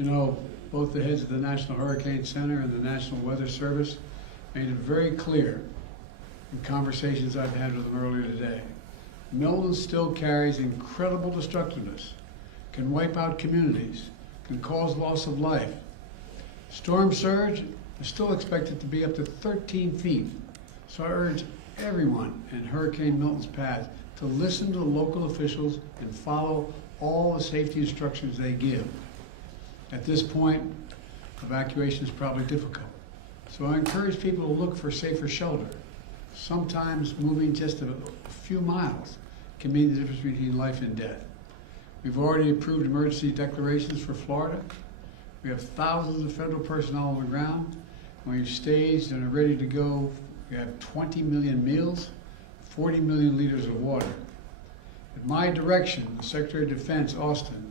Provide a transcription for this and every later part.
You know, both the heads of the National Hurricane Center and the National Weather Service made it very clear in conversations I've had with them earlier today. Milton still carries incredible destructiveness, can wipe out communities, can cause loss of life. Storm surge is still expected to be up to 13 feet. So I urge everyone in Hurricane Milton's path to listen to local officials and follow all the safety instructions they give. At this point, evacuation is probably difficult. So I encourage people to look for safer shelter. Sometimes moving just a few miles can mean the difference between life and death. We've already approved emergency declarations for Florida. We have thousands of federal personnel on the ground. And we've staged and are ready to go. We have 20 million meals, 40 million liters of water. At my direction, the Secretary of Defense, Austin,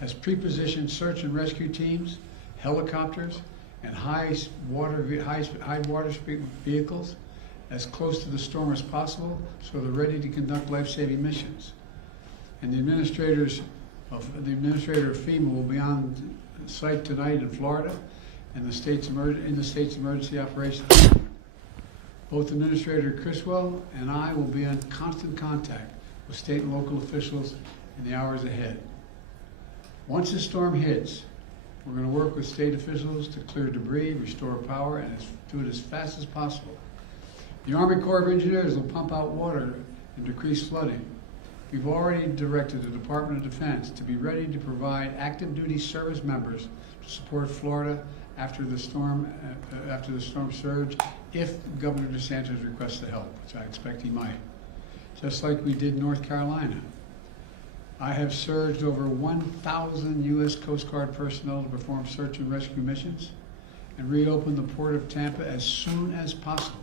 has pre-positioned search and rescue teams, helicopters, and high water speed vehicles as close to the storm as possible, so they're ready to conduct life-saving missions. And the administrator of FEMA will be on site tonight in Florida, and the state's emergency operations. Both Administrator Criswell and I will be in constant contact with state and local officials in the hours ahead. Once the storm hits, we're going to work with state officials to clear debris, restore power, and do it as fast as possible. The Army Corps of Engineers will pump out water and decrease flooding. We've already directed the Department of Defense to be ready to provide active duty service members to support Florida after the storm surge, if Governor DeSantis requests the help, which I expect he might. Just like we did in North Carolina. I have surged over 1,000 U.S. Coast Guard personnel to perform search and rescue missions and reopen the Port of Tampa as soon as possible.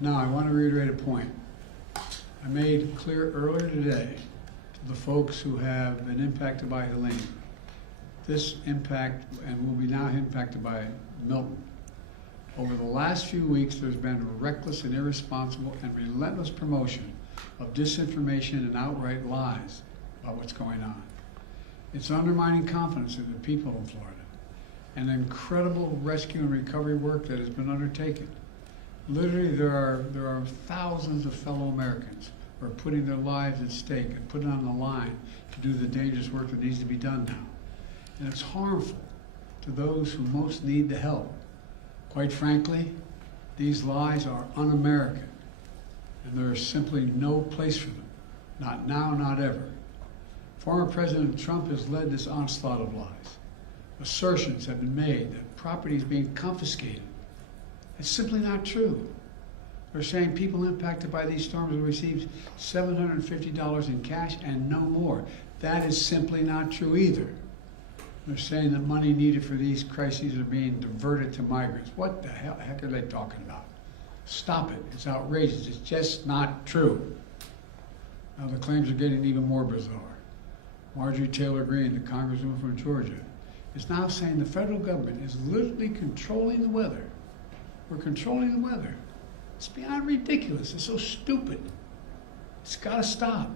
Now, I want to reiterate a point I made clear earlier today to the folks who have been impacted by Helene. This impact, and will be now impacted by Milton. Over the last few weeks, there's been a reckless and irresponsible and relentless promotion of disinformation and outright lies about what's going on. It's undermining confidence in the people of Florida and incredible rescue and recovery work that has been undertaken. Literally, there are thousands of fellow Americans who are putting their lives at stake and putting on the line to do the dangerous work that needs to be done now. And it's harmful to those who most need the help. Quite frankly, these lies are un-American, and there is simply no place for them. Not now, not ever. Former President Trump has led this onslaught of lies. Assertions have been made that property is being confiscated. It's simply not true. They're saying people impacted by these storms will receive $750 in cash and no more. That is simply not true either. They're saying that money needed for these crises are being diverted to migrants. What the heck are they talking about? Stop it. It's outrageous. It's just not true. Now the claims are getting even more bizarre. Marjorie Taylor Greene, the congresswoman from Georgia, is now saying the federal government is literally controlling the weather. We're controlling the weather. It's beyond ridiculous. It's so stupid. It's got to stop.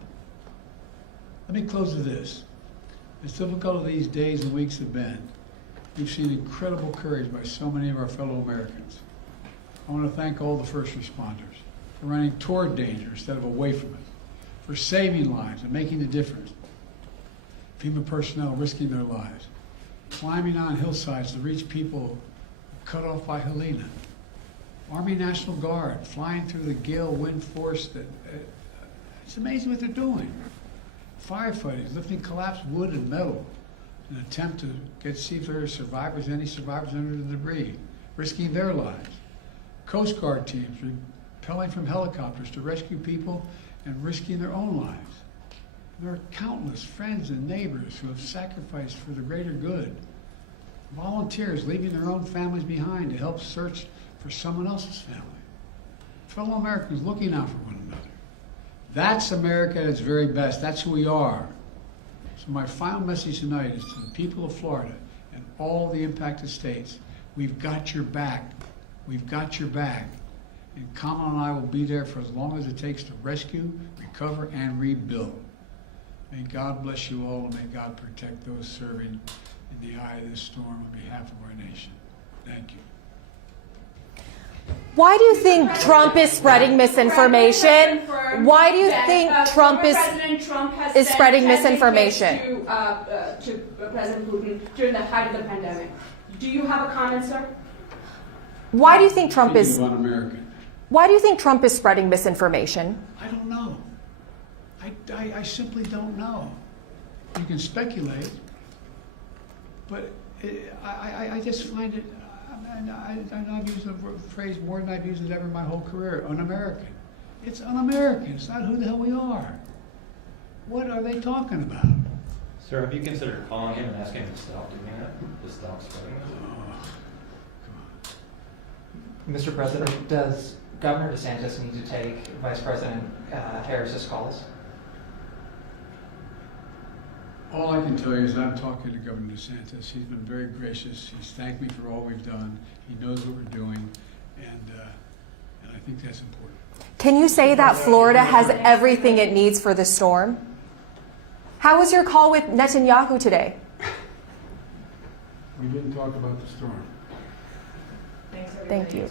Let me close with this. As difficult as these days and weeks have been, we've seen incredible courage by so many of our fellow Americans. I want to thank all the first responders for running toward danger instead of away from it, for saving lives and making a difference. FEMA personnel risking their lives, climbing on hillsides to reach people cut off by Helene. Army National Guard flying through the gale wind force it's amazing what they're doing. Firefighters lifting collapsed wood and metal in an attempt to see if there are survivors, any survivors under the debris, risking their lives. Coast Guard teams rappelling from helicopters to rescue people and risking their own lives. There are countless friends and neighbors who have sacrificed for the greater good. Volunteers leaving their own families behind to help search for someone else's family. Fellow Americans looking out for one another. That's America at its very best. That's who we are. So my final message tonight is to the people of Florida and all the impacted states. We've got your back. We've got your back. And Kamala and I will be there for as long as it takes to rescue, recover, and rebuild. May God bless you all, and may God protect those serving in the eye of this storm on behalf of our nation. Thank you. Why do you think Trump is spreading misinformation? Why do you think Trump is spreading misinformation? To President Putin during the height of the pandemic. Do you have a comment, sir? Why do you think Trump is? Speaking of un-American, Why do you think Trump is spreading misinformation? I don't know. I simply don't know. You can speculate, but I just find it. I've used the phrase more than I've used it ever in my whole career. Un-American. It's un-American. It's not who the hell we are. What are they talking about? Sir, have you considered calling him and asking him to stop doing that? To stop spreading it? Mr. President, does Governor DeSantis need to take Vice President Harris's calls? All I can tell you is I'm talking to Governor DeSantis. He's been very gracious. He's thanked me for all we've done. He knows what we're doing, and I think that's important. Can you say that Florida has everything it needs for the storm? How was your call with Netanyahu today? We didn't talk about the storm. Thank you.